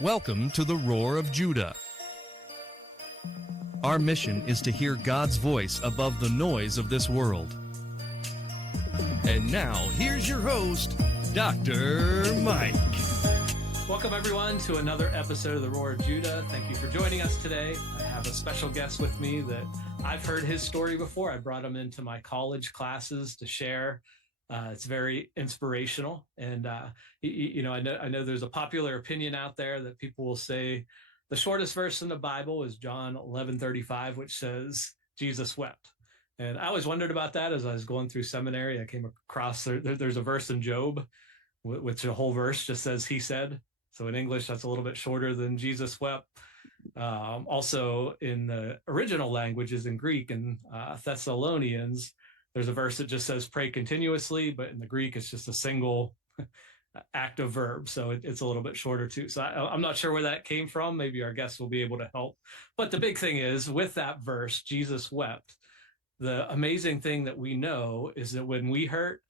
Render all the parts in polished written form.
Welcome to the Roar of Judah. Our mission is to hear God's voice above the noise of this world. And now, here's your host, Dr. Mike. Welcome, everyone, to another episode of the Roar of Judah. Thank you for joining us today. I have a special guest with me that I've heard his story before. I brought him into my college classes to share. It's very inspirational. And, I know there's a popular opinion out there that people will say the shortest verse in the Bible is John 11:35, which says Jesus wept. And I always wondered about that as I was going through seminary. I came across there's a verse in Job, which the whole verse just says he said. So in English, that's a little bit shorter than Jesus wept. Also in the original languages in Greek and Thessalonians, there's a verse that just says pray continuously, but in the Greek, it's just a single active verb. So it's a little bit shorter too. So I'm not sure where that came from. Maybe our guests will be able to help. But the big thing is with that verse, Jesus wept. The amazing thing that we know is that when we hurt,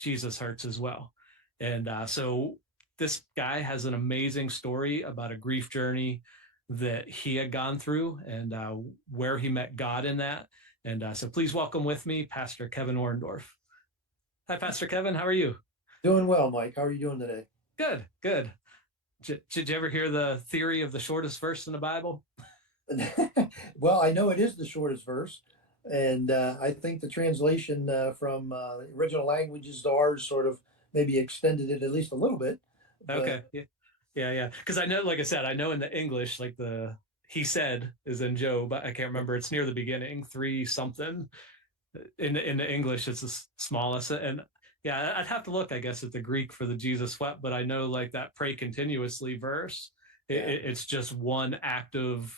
Jesus hurts as well. And so this guy has an amazing story about a grief journey that he had gone through and where he met God in that. And so please welcome with me, Pastor Kevin Orndoff. Hi, Pastor Kevin. How are you? Doing well, Mike. How are you doing today? Good, good. Did you ever hear the theory of the shortest verse in the Bible? Well, I know it is the shortest verse. And I think the translation from the original languages to ours sort of maybe extended it at least a little bit. Okay. Yeah. Because I know, like I said, I know in the English, like he said is in Job. I can't remember. It's near the beginning, 3 something. In the English, it's the smallest. And yeah, I'd have to look, I guess, at the Greek for the Jesus wept. But I know like that pray continuously verse, it's just one active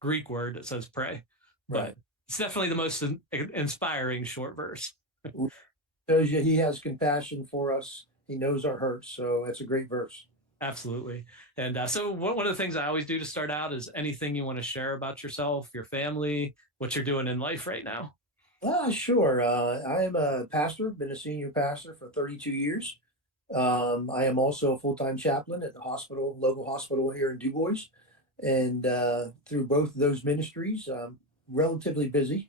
Greek word that says pray. Right. But it's definitely the most inspiring short verse. Shows you he has compassion for us. He knows our hurts. So it's a great verse. Absolutely. And so one of the things I always do to start out is anything you want to share about yourself, your family, what you're doing in life right now. Sure. I am a pastor, been a senior pastor for 32 years. I am also a full-time chaplain at the local hospital here in Du Bois. And through both of those ministries, I'm relatively busy,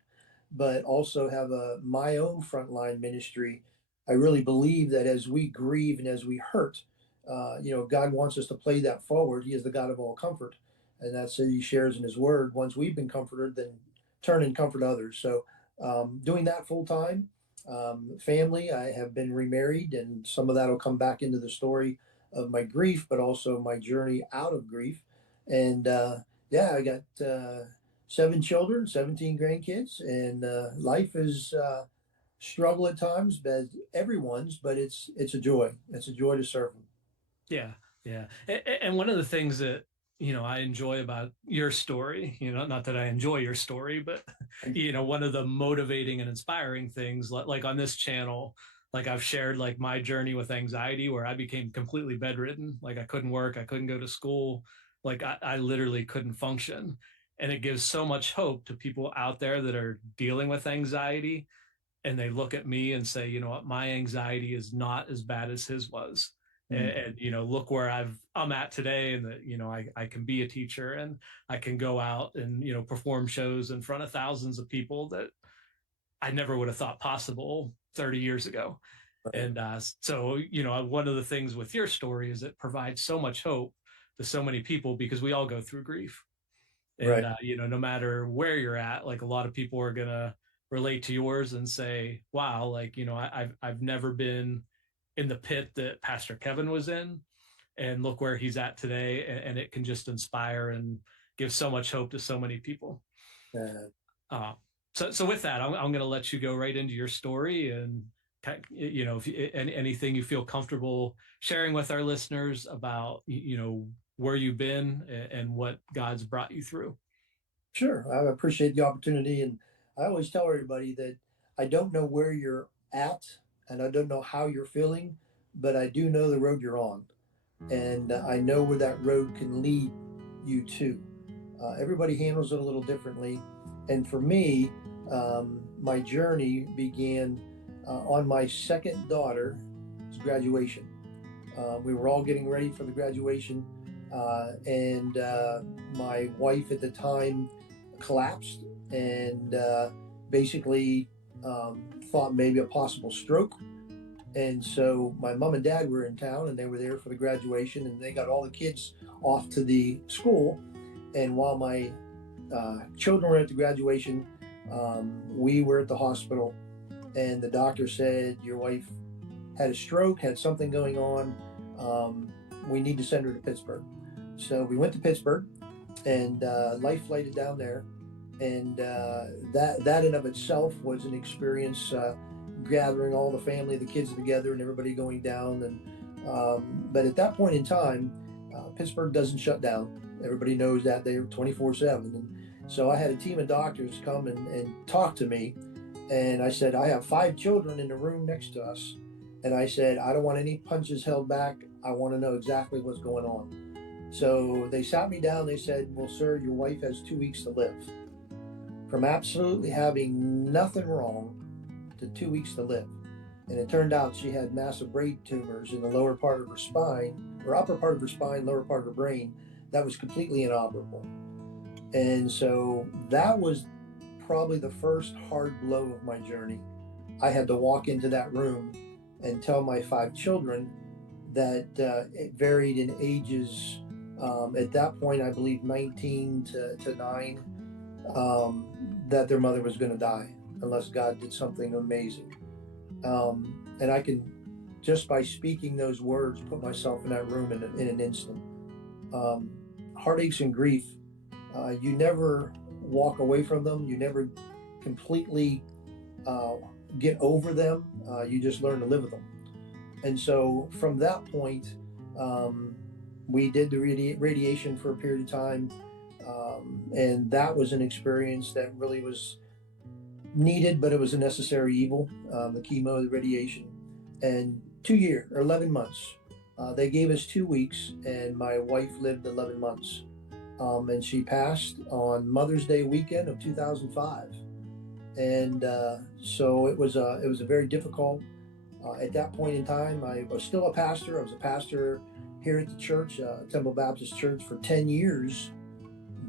but also have my own frontline ministry. I really believe that as we grieve and as we hurt, God wants us to play that forward. He is the God of all comfort. And that's what he shares in his word. Once we've been comforted, then turn and comfort others. So doing that full time. Family, I have been remarried, and some of that will come back into the story of my grief, but also my journey out of grief. And I got 7 children, 17 grandkids, and life is struggle at times, but everyone's. But it's a joy. It's a joy to serve them. Yeah. And one of the things that, I enjoy about your story, not that I enjoy your story, but, one of the motivating and inspiring things, like on this channel, like I've shared like my journey with anxiety where I became completely bedridden. Like I couldn't work, I couldn't go to school. Like I literally couldn't function. And it gives so much hope to people out there that are dealing with anxiety. And they look at me and say, you know what, my anxiety is not as bad as his was. And look where I'm at today, and that I can be a teacher and I can go out and perform shows in front of thousands of people that I never would have thought possible 30 years ago. Right. And so one of the things with your story is it provides so much hope to so many people because we all go through grief, and right. No matter where you're at, like a lot of people are gonna relate to yours and say, wow, like I've never been in the pit that Pastor Kevin was in, and look where he's at today. And it can just inspire and give so much hope to so many people. So with that, I'm going to let you go right into your story, and if anything you feel comfortable sharing with our listeners about, where you've been and what God's brought you through. Sure. I appreciate the opportunity. And I always tell everybody that I don't know where you're at, and I don't know how you're feeling, but I do know the road you're on. And I know where that road can lead you to. Everybody handles it a little differently. And for me, my journey began on my second daughter's graduation. We were all getting ready for the graduation. and my wife at the time collapsed and basically thought maybe a possible stroke. And so my mom and dad were in town, and they were there for the graduation, and they got all the kids off to the school. And while my children were at the graduation, we were at the hospital, and the doctor said, your wife had a stroke, had something going on. We need to send her to Pittsburgh. So we went to Pittsburgh, and life flighted down there. And that in of itself was an experience, gathering all the family, the kids together, and everybody going down. And but at that point in time, Pittsburgh doesn't shut down. Everybody knows that they're 24/7. And so I had a team of doctors come and talk to me. And I said, I have 5 children in the room next to us. And I said, I don't want any punches held back. I want to know exactly what's going on. So they sat me down. They said, well, sir, your wife has 2 weeks to live. From absolutely having nothing wrong to 2 weeks to live. And it turned out she had massive brain tumors in the lower part of her spine, or upper part of her spine, lower part of her brain, that was completely inoperable. And so that was probably the first hard blow of my journey. I had to walk into that room and tell my 5 children that it varied in ages. At that point, I believe 19 to 9, that their mother was going to die unless God did something amazing. And I can, just by speaking those words, put myself in that room in an instant. Heartaches and grief, you never walk away from them. You never completely get over them. You just learn to live with them. And so from that point, we did the radiation for a period of time. And that was an experience that really was needed, but it was a necessary evil, the chemo, the radiation. And 2 years or 11 months, they gave us 2 weeks, and my wife lived 11 months. And she passed on Mother's Day weekend of 2005. And so it was a very difficult, at that point in time, I was still a pastor. I was a pastor here at the church, Temple Baptist Church, for 10 years.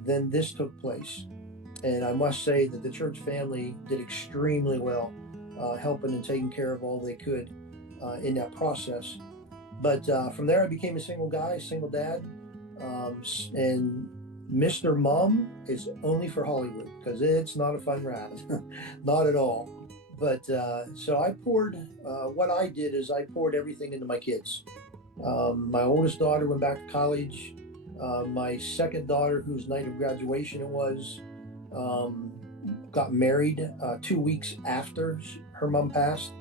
Then this took place. And I must say that the church family did extremely well, helping and taking care of all they could in that process. But from there, I became a single guy, single dad. And Mr. Mom is only for Hollywood, because it's not a fun ride, not at all. But so I poured, what I did is I poured everything into my kids. My oldest daughter went back to college. My second daughter, whose night of graduation it was, got married 2 weeks after her mom passed.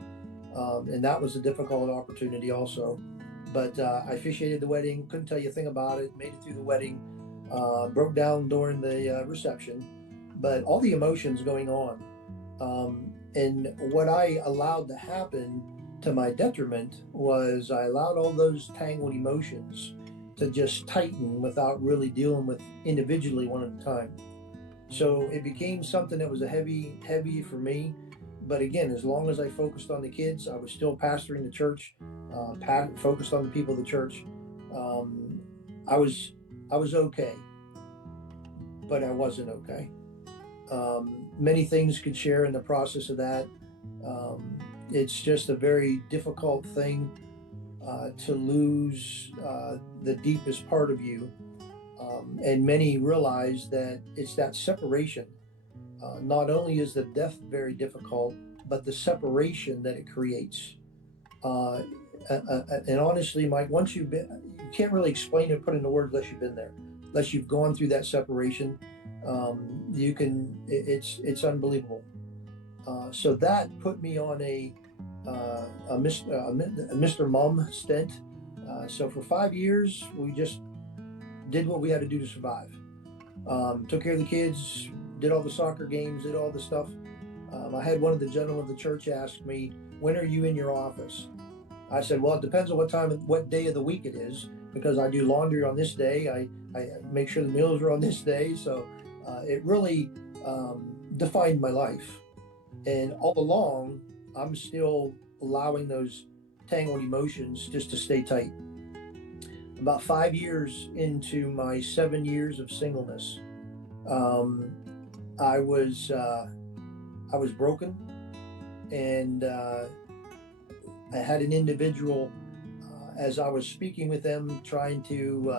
And that was a difficult opportunity also. But I officiated the wedding, couldn't tell you a thing about it, made it through the wedding, broke down during the reception, but all the emotions going on. And what I allowed to happen to my detriment was I allowed all those tangled emotions to just tighten without really dealing with individually one at a time. So it became something that was a heavy for me. But again, as long as I focused on the kids, I was still pastoring the church, focused on the people of the church. I was okay, but I wasn't okay. Many things could share in the process of that. It's just a very difficult thing to lose the deepest part of you. And many realize that it's that separation. Not only is the death very difficult, but the separation that it creates. And honestly, Mike, once you can't really explain it, put into words unless you've been there, unless you've gone through that separation. It's unbelievable. So that put me on a Mr. Mom stint. So for 5 years, we just did what we had to do to survive. Took care of the kids, did all the soccer games, did all the stuff. I had one of the gentlemen of the church ask me, when are you in your office? I said, well, it depends on what day of the week it is, because I do laundry on this day. I make sure the meals are on this day. So it really defined my life. And all along, I'm still allowing those tangled emotions just to stay tight. about 5 years into my 7 years of singleness, um, I was broken, and I had an individual, as I was speaking with them, trying to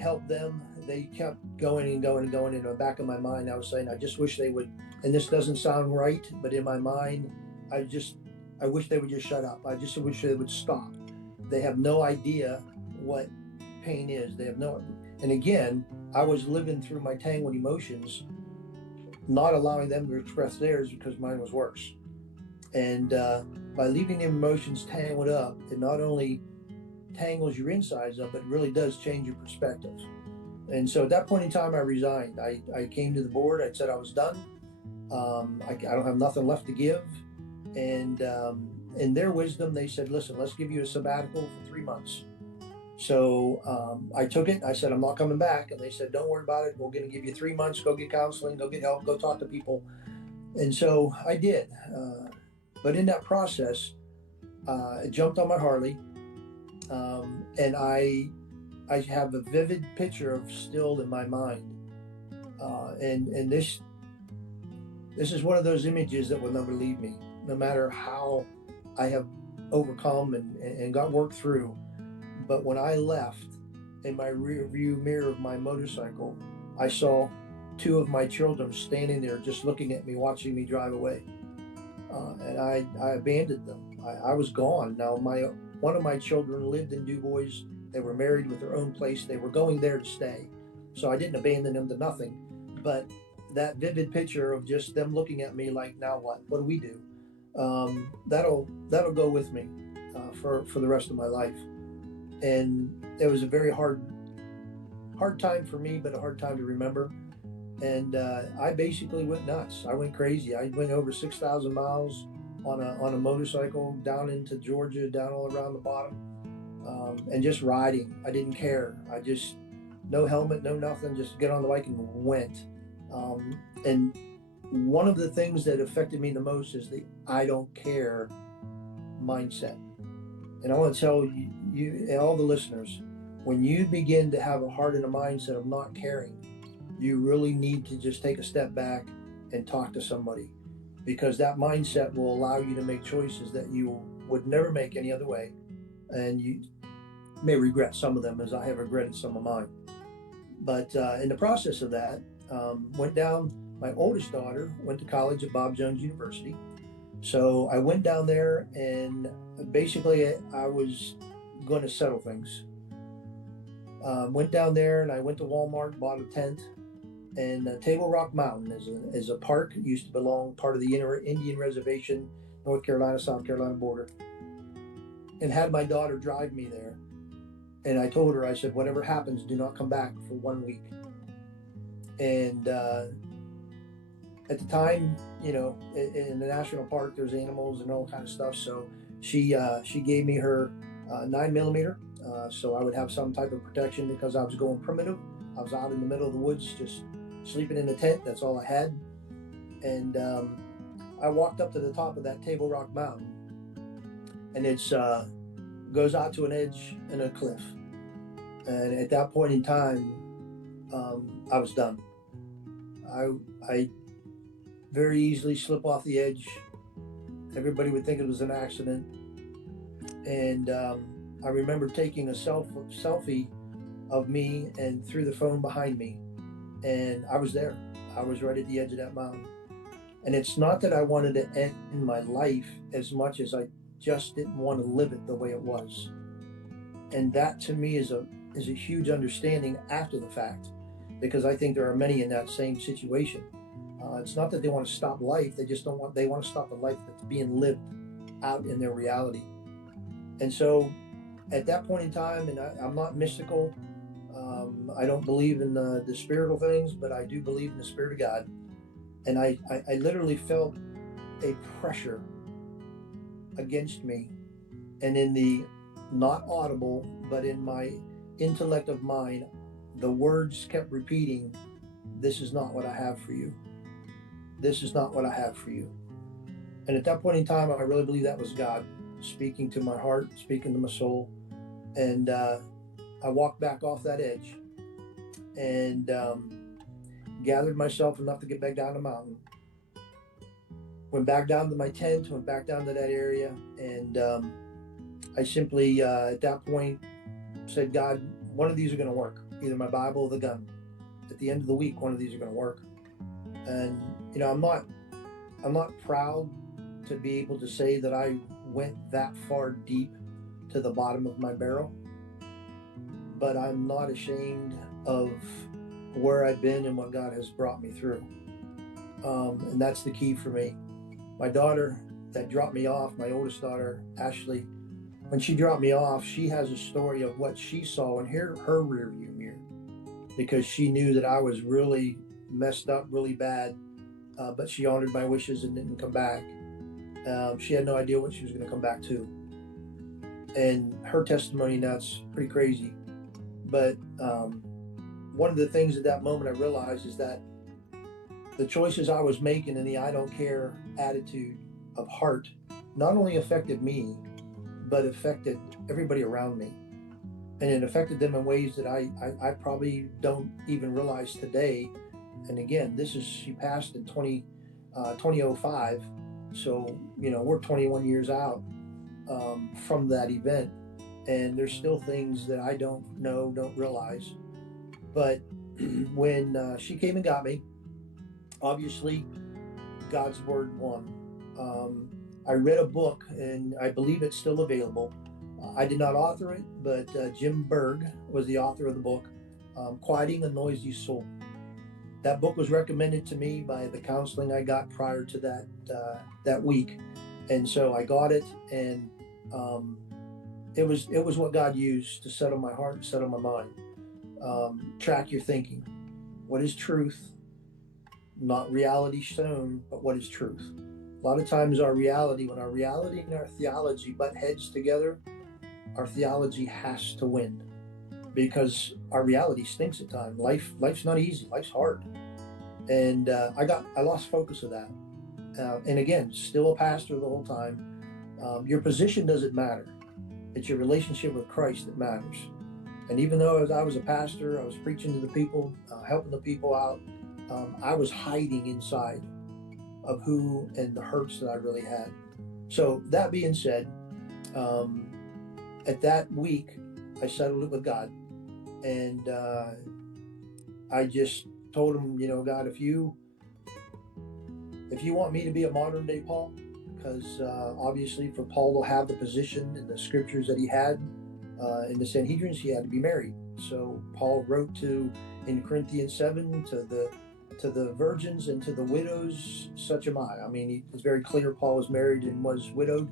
help them. They kept going and going and going. In the back of my mind, I was saying, I just wish they would. And this doesn't sound right, but in my mind, I wish they would just shut up. I just wish they would stop. They have no idea what pain is. They have no. And again, I was living through my tangled emotions, not allowing them to express theirs because mine was worse. And by leaving the emotions tangled up, it not only tangles your insides up, it really does change your perspective. And so at that point in time, I resigned. I came to the board. I said I was done. I don't have nothing left to give. And in their wisdom, they said, listen, let's give you a sabbatical for 3 months. So I took it. I said, I'm not coming back. And they said, don't worry about it. We're going to give you 3 months. Go get counseling, go get help, go talk to people. And so I did. But in that process, I jumped on my Harley, and I have a vivid picture of still in my mind. And this is one of those images that will never leave me, no matter how I have overcome and got worked through. But when I left, in my rear view mirror of my motorcycle, I saw 2 of my children standing there just looking at me, watching me drive away. And I abandoned them. I was gone. Now, one of my children lived in Du Bois. They were married with their own place. They were going there to stay. So I didn't abandon them to nothing. But that vivid picture of just them looking at me like, now what? What do we do? That'll go with me for the rest of my life. And it was a very hard time for me, but a hard time to remember. And I basically went nuts. I went crazy. I went over 6,000 miles on a motorcycle down into Georgia, down all around the bottom, and just riding. I didn't care. I just, no helmet, no nothing, just get on the bike and went. And one of the things that affected me the most is the I don't care mindset. And I want to tell you and all the listeners, when you begin to have a heart and a mindset of not caring, you really need to just take a step back and talk to somebody, because that mindset will allow you to make choices that you would never make any other way. And you may regret some of them, as I have regretted some of mine. But in the process of that, went down, my oldest daughter went to college at Bob Jones University. So I went down there, and basically I was going to settle things. Went down there, and I went to Walmart, bought a tent. And Table Rock Mountain is a park. It used to belong part of the Indian Reservation, North Carolina, South Carolina border. And had my daughter drive me there. And I told her, I said, whatever happens, do not come back for 1 week. And at the time, in the national park, there's animals and all kind of stuff. So she gave me her 9mm, so I would have some type of protection, because I was going primitive. I was out in the middle of the woods, just sleeping in a tent. That's all I had. And I walked up to the top of that Table Rock Mountain, and it's goes out to an edge and a cliff. And at that point in time, I was done. I very easily slip off the edge. Everybody would think it was an accident. And I remember taking a selfie of me and threw the phone behind me. And I was there. I was right at the edge of that mountain. And it's not that I wanted to end my life as much as I just didn't want to live it the way it was. And that to me is a huge understanding after the fact, because I think there are many in that same situation. It's not that they want to stop life. They want to stop the life that's being lived out in their reality. And so at that point in time, and I'm not mystical, I don't believe in the spiritual things, but I do believe in the Spirit of God. And I literally felt a pressure against me. And in the not audible, but in my intellect of mine, the words kept repeating, this is not what I have for you. This is not what I have for you. And at that point in time, I really believe that was God speaking to my heart, speaking to my soul. And I walked back off that edge and gathered myself enough to get back down the mountain. Went back down to my tent, went back down to that area, and I simply, at that point, said, God, one of these are going to work, either my Bible or the gun. At the end of the week, one of these are going to work. And I'm not proud to be able to say that I went that far deep to the bottom of my barrel, but I'm not ashamed of where I've been and what God has brought me through. And that's the key for me. My daughter that dropped me off, my oldest daughter, Ashley, when she dropped me off, she has a story of what she saw in her rearview mirror, because she knew that I was really messed up, really bad, but she honored my wishes and didn't come back. She had no idea what she was going to come back to. And her testimony now, it's pretty crazy. But one of the things at that moment I realized is that the choices I was making and the I don't care attitude of heart not only affected me, but affected everybody around me. And it affected them in ways that I probably don't even realize today. And again, she passed in 2005. So, we're 21 years out from that event. And there's still things that I don't know, don't realize. But when she came and got me, obviously God's word won. I read a book, and I believe it's still available. I did not author it, but Jim Berg was the author of the book, Quieting a Noisy Soul. That book was recommended to me by the counseling I got prior to that week. And so I got it, and it was what God used to settle my heart and settle my mind. Track your thinking. What is truth? Not reality shown, but what is truth? A lot of times when our reality and our theology butt heads together, our theology has to win, because our reality stinks at times. Life's not easy. Life's hard. And I lost focus of that. And again, still a pastor the whole time. Your position doesn't matter. It's your relationship with Christ that matters. And even though I was a pastor, I was preaching to the people, helping the people out, I was hiding inside of who and the hurts that I really had. So that being said, at that week, I settled it with God. And I just told him, God, if you want me to be a modern day Paul, because obviously for Paul to have the position in the scriptures that he had in the Sanhedrins, he had to be married. So Paul wrote in Corinthians 7 to the virgins and to the widows, such am I. I mean, it's very clear Paul was married and was widowed.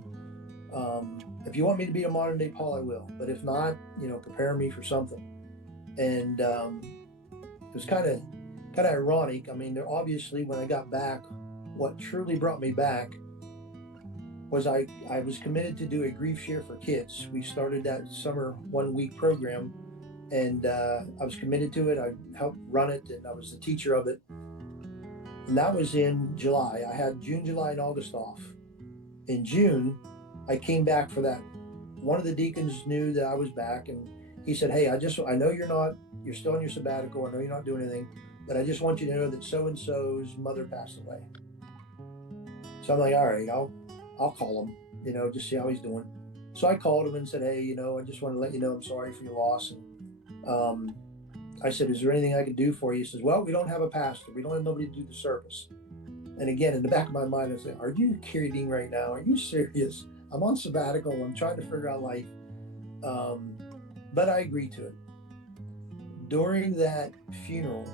If you want me to be a modern day Paul, I will. But if not, prepare me for something. And it was kind of ironic. I mean, obviously when I got back, what truly brought me back was I was committed to do a grief share for kids. We started that summer 1-week program, and I was committed to it. I helped run it, and I was the teacher of it. And that was in July. I had June, July, and August off. In June, I came back for that. One of the deacons knew that I was back, and he said, hey, I know you're still on your sabbatical. I know you're not doing anything, but I just want you to know that so-and-so's mother passed away. So I'm like, all right, I'll call him, just see how he's doing. So I called him and said, hey, I just want to let you know I'm sorry for your loss. And I said, is there anything I can do for you? He says, well, we don't have a pastor. We don't have nobody to do the service. And again, in the back of my mind, I was like, are you kidding right now? Are you serious? I'm on sabbatical. I'm trying to figure out life. But I agreed to it. During that funeral,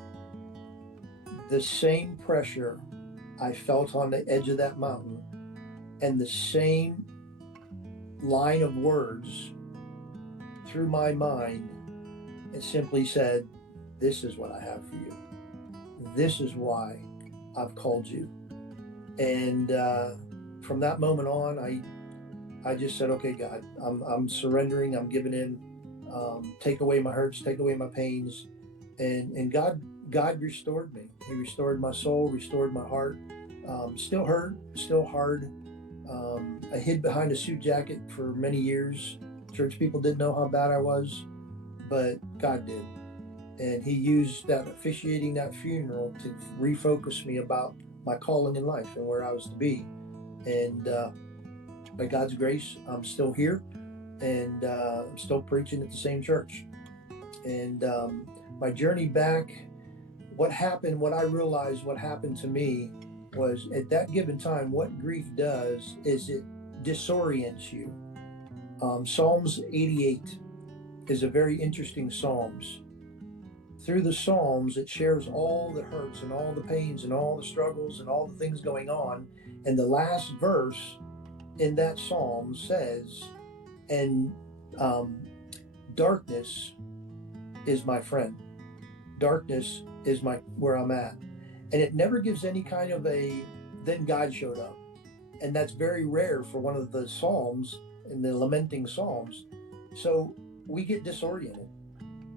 the same pressure I felt on the edge of that mountain, and the same line of words through my mind, it simply said, this is what I have for you. This is why I've called you. And from that moment on, I just said, okay, God, I'm surrendering. I'm giving in. Take away my hurts, take away my pains. And God restored me. He restored my soul, restored my heart. Still hurt, still hard. I hid behind a suit jacket for many years, Church people didn't know how bad I was, but God did. And he used that officiating that funeral to refocus me about my calling in life and where I was to be. And by God's grace, I'm still here, and I'm still preaching at the same church. And my journey back, what happened, what I realized what happened to me was at that given time, what grief does is it disorients you. Psalms 88 is a very interesting Psalms. Through the Psalms, it shares all the hurts and all the pains and all the struggles and all the things going on. And the last verse in that Psalm says, and darkness is my friend. Darkness is where I'm at. And it never gives any kind of then God showed up. And that's very rare for one of the Psalms in the lamenting Psalms. So we get disoriented.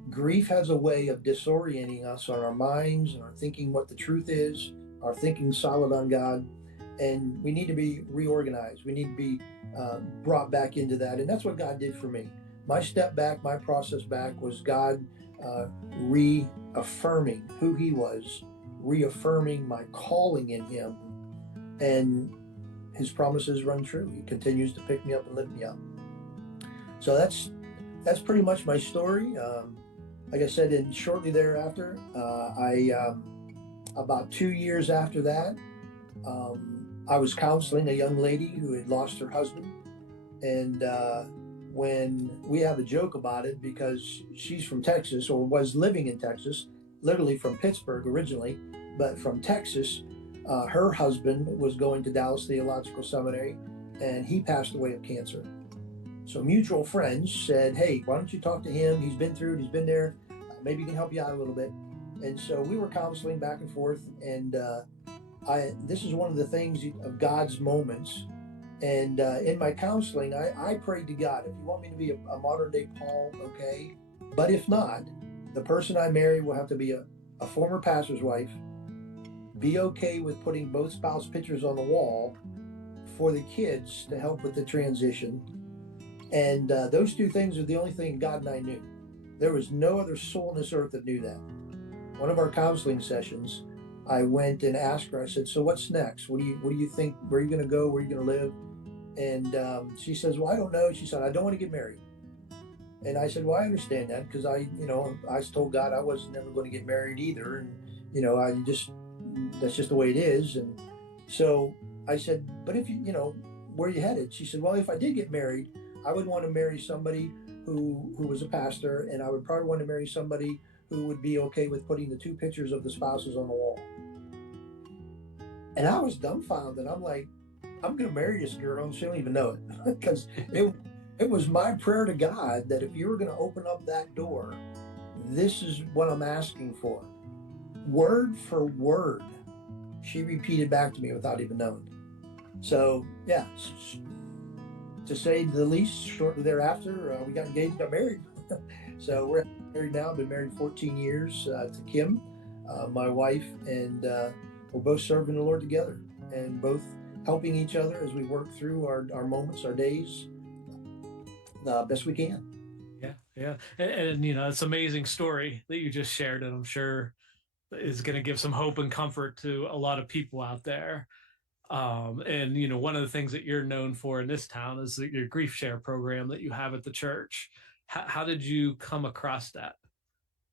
Grief has a way of disorienting us on our minds and our thinking what the truth is, our thinking solid on God. And we need to be reorganized. We need to be brought back into that. And that's what God did for me. My step back, my process back was God reaffirming who he was, reaffirming my calling in him. And his promises run true. He continues to pick me up and lift me up. So that's pretty much my story. Like I said, and shortly thereafter, about 2 years after that, I was counseling a young lady who had lost her husband. And when we have a joke about it, because she's from Texas, or was living in Texas, literally from Pittsburgh originally, but from Texas. Her husband was going to Dallas Theological Seminary, and he passed away of cancer. So mutual friends said, hey, why don't you talk to him? He's been through it, he's been there, maybe he can help you out a little bit. And so we were counseling back and forth, and this is one of the things of God's moments. And in my counseling, I prayed to God, if you want me to be a modern day Paul, okay. But if not, the person I marry will have to be a former pastor's wife, be okay with putting both spouse pictures on the wall for the kids to help with the transition. And those two things are the only thing God and I knew. There was no other soul on this earth that knew that. One of our counseling sessions, I went and asked her, I said, so what's next? What do you think? Where are you going to go? Where are you going to live? And she says, well, I don't know. She said, I don't want to get married. And I said, well, I understand that, because I told God I wasn't never going to get married either. And, that's just the way it is. And so I said, but if where are you headed? She said, well, if I did get married, I would want to marry somebody who was a pastor, and I would probably want to marry somebody who would be okay with putting the two pictures of the spouses on the wall. And I was dumbfounded. I'm like, I'm going to marry this girl, and she don't even know it, because it was my prayer to God that if you were going to open up that door, this is what I'm asking for. Word for word, she repeated back to me without even knowing. So, yeah, to say the least, shortly thereafter, we got engaged, got married. So we're married now, been married 14 years to Kim, my wife, and we're both serving the Lord together and both helping each other as we work through our moments, our days, the best we can. Yeah. And it's an amazing story that you just shared, and I'm sure is going to give some hope and comfort to a lot of people out there. And one of the things that you're known for in this town is your grief share program that you have at the church. How did you come across that?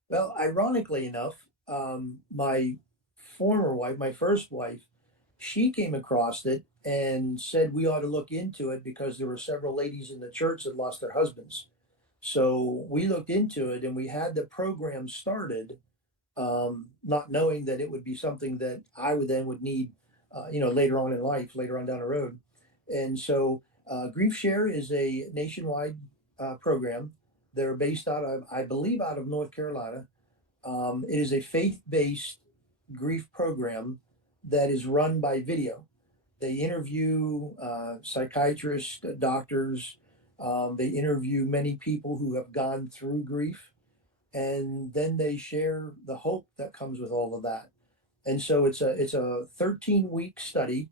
Well, ironically enough, my former wife, my first wife, she came across it and said we ought to look into it because there were several ladies in the church that lost their husbands. So we looked into it and we had the program started, not knowing that it would be something that I would need, later on in life, later on down the road. And so Grief Share is a nationwide program. They're based out of, I believe, out of North Carolina. It is a faith-based grief program that is run by video. They interview psychiatrists, doctors. They interview many people who have gone through grief, and then they share the hope that comes with all of that. And so it's a 13-week study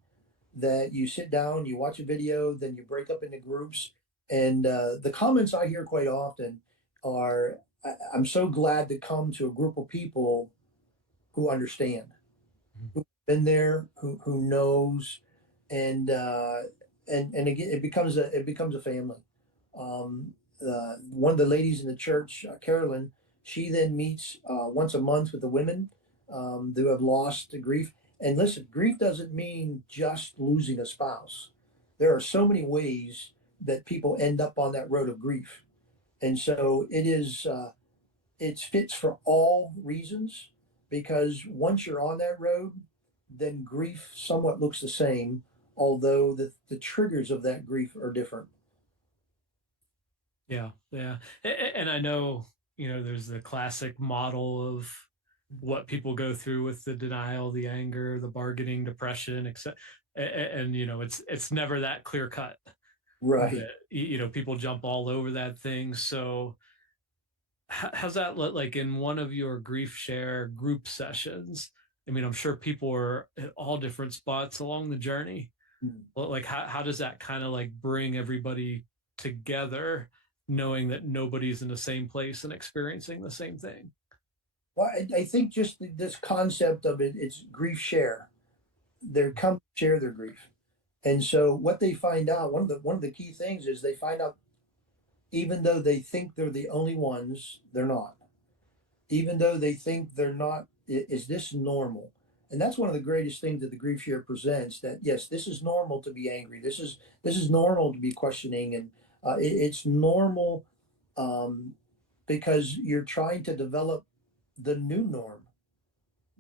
that you sit down, you watch a video, then you break up into groups, And the comments I hear quite often are, I'm so glad to come to a group of people who understand, Mhm. who've been there, who knows, and and again, it becomes a family. One of the ladies in the church, Carolyn, she then meets once a month with the women who have lost to grief. And listen, grief doesn't mean just losing a spouse. There are so many ways that people end up on that road of grief, and so it fits for all reasons, because once you're on that road, then grief somewhat looks the same, although the triggers of that grief are different. Yeah, yeah. And I know, there's the classic model of what people go through with the denial, the anger, the bargaining, depression, etc. And it's never that clear cut Right. that people jump all over that thing. So how's that look like in one of your grief share group sessions? I mean, I'm sure people are at all different spots along the journey. Mm. Well, like how does that kind of like bring everybody together, knowing that nobody's in the same place and experiencing the same thing? Well, I think just this concept of it's grief share. They're come to share their grief. And so what they find out, one of the key things is they find out, even though they think they're the only ones, they're not. Even though they think they're not, is this normal? And that's one of the greatest things that the grief share presents, that yes, this is normal to be angry. This is normal to be questioning, and it's normal, um, because you're trying to develop the new norm,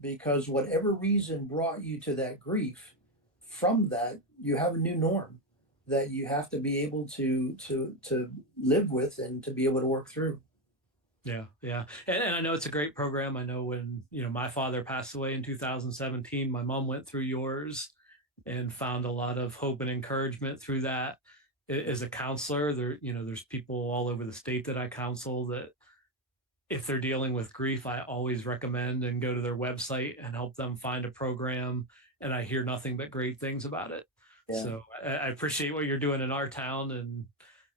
because whatever reason brought you to that grief, from that you have a new norm that you have to be able to live with and to be able to work through. Yeah, yeah. And I know it's a great program. I know when, my father passed away in 2017, my mom went through yours and found a lot of hope and encouragement through that. As a counselor, there's people all over the state that I counsel that if they're dealing with grief, I always recommend and go to their website and help them find a program. And I hear nothing but great things about it. Yeah. So I appreciate what you're doing in our town, and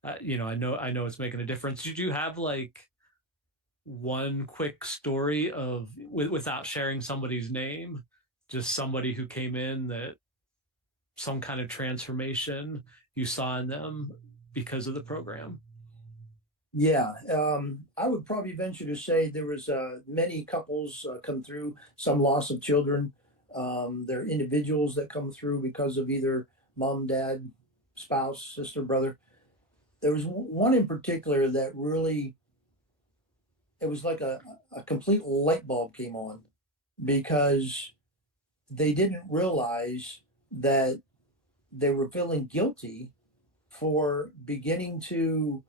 I know it's making a difference. Did you have like one quick story of without sharing somebody's name, just somebody who came in that some kind of transformation you saw in them because of the program? Yeah, I would probably venture to say there was many couples come through, some loss of children. There are individuals that come through because of either mom, dad, spouse, sister, brother. There was one in particular that really, it was like a complete light bulb came on, because they didn't realize that they were feeling guilty for beginning to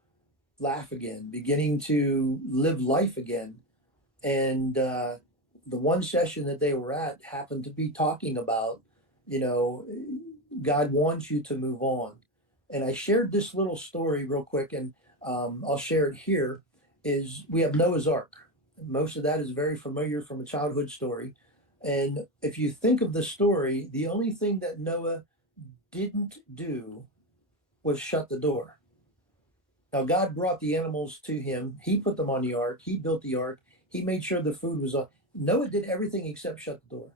laugh again, beginning to live life again. And the one session that they were at happened to be talking about, you know, God wants you to move on. And I shared this little story real quick, and I'll share it here. Is we have Noah's Ark. Most of that is very familiar from a childhood story. And if you think of the story, the only thing that Noah didn't do was shut the door. Now, God brought the animals to him. He put them on the ark. He built the ark. He made sure the food was on. Noah did everything except shut the door.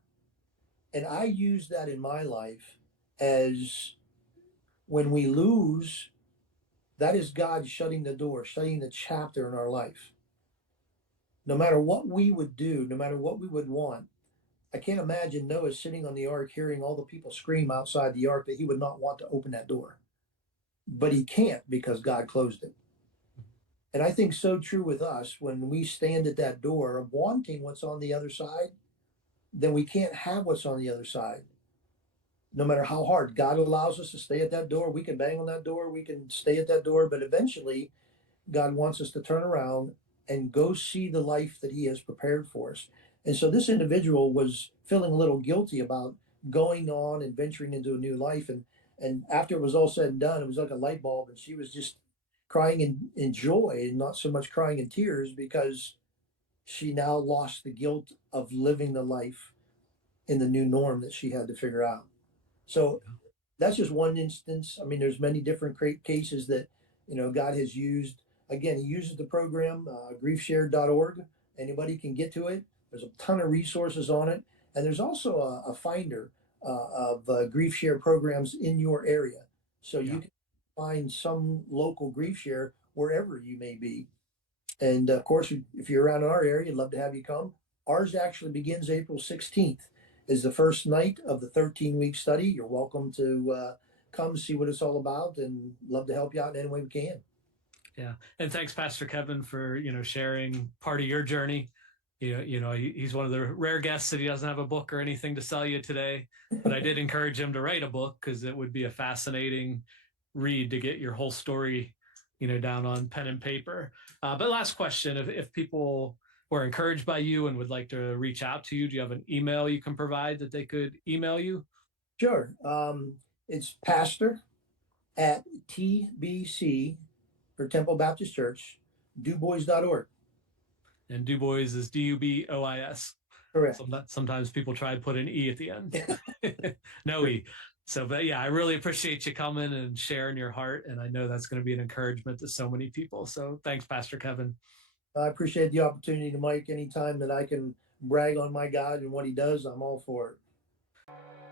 And I use that in my life as, when we lose, that is God shutting the door, shutting the chapter in our life. No matter what we would do, no matter what we would want, I can't imagine Noah sitting on the ark hearing all the people scream outside the ark that he would not want to open that door. But he can't, because God closed it. And I think so true with us, when we stand at that door of wanting what's on the other side, then we can't have what's on the other side. No matter how hard God allows us to stay at that door, we can bang on that door, we can stay at that door, but eventually God wants us to turn around and go see the life that He has prepared for us. And so this individual was feeling a little guilty about going on and venturing into a new life. And after it was all said and done, it was like a light bulb, and she was just crying in joy and not so much crying in tears, because she now lost the guilt of living the life in the new norm that she had to figure out. So that's just one instance. I mean, there's many different cases that God has used, again, he uses the program, griefshare.org. Anybody can get to it. There's a ton of resources on it. And there's also a finder of grief share programs in your area. So Yeah. you can find some local grief share wherever you may be. And of course, if you're around in our area, I'd love to have you come. Ours actually begins April 16th, is the first night of the 13-week study. You're welcome to come see what it's all about, and love to help you out in any way we can. Yeah. And thanks, Pastor Kevin, for, sharing part of your journey. He's one of the rare guests that he doesn't have a book or anything to sell you today, but I did encourage him to write a book because it would be a fascinating read to get your whole story, down on pen and paper. But last question, if people were encouraged by you and would like to reach out to you, do you have an email you can provide that they could email you? Sure. It's pastor at TBC, for Temple Baptist Church, dubois.org. And Dubois is Dubois. Correct. Sometimes people try to put an E at the end. No E. So, but yeah, I really appreciate you coming and sharing your heart. And I know that's going to be an encouragement to so many people. So thanks, Pastor Kevin. I appreciate the opportunity, Mike. Anytime that I can brag on my God and what he does, I'm all for it.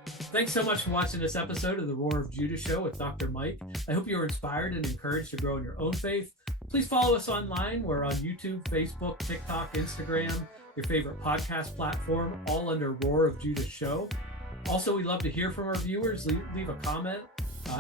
Thanks so much for watching this episode of the Roar of Judah Show with Dr. Mike. I hope you were inspired and encouraged to grow in your own faith. Please follow us online. We're on YouTube, Facebook, TikTok, Instagram, your favorite podcast platform, all under Roar of Judah Show. Also, we'd love to hear from our viewers. Leave a comment.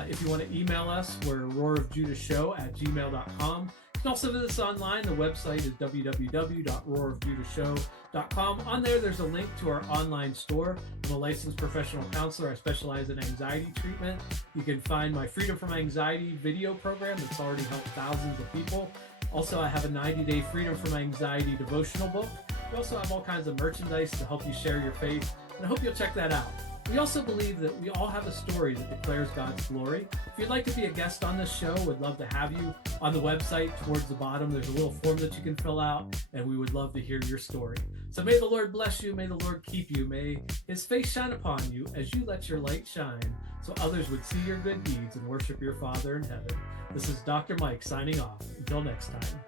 If you want to email us, we're roarofjudahshow@gmail.com. You can also visit us online. The website is www.roarofjudahshow.com. On there, there's a link to our online store. I'm a licensed professional counselor. I specialize in anxiety treatment. You can find my Freedom from Anxiety video program that's already helped thousands of people. Also, I have a 90-day Freedom from Anxiety devotional book. We also have all kinds of merchandise to help you share your faith, and I hope you'll check that out. We also believe that we all have a story that declares God's glory. If you'd like to be a guest on this show, we'd love to have you. On the website, towards the bottom, there's a little form that you can fill out, and we would love to hear your story. So may the Lord bless you. May the Lord keep you. May his face shine upon you as you let your light shine, so others would see your good deeds and worship your Father in heaven. This is Dr. Mike signing off. Until next time.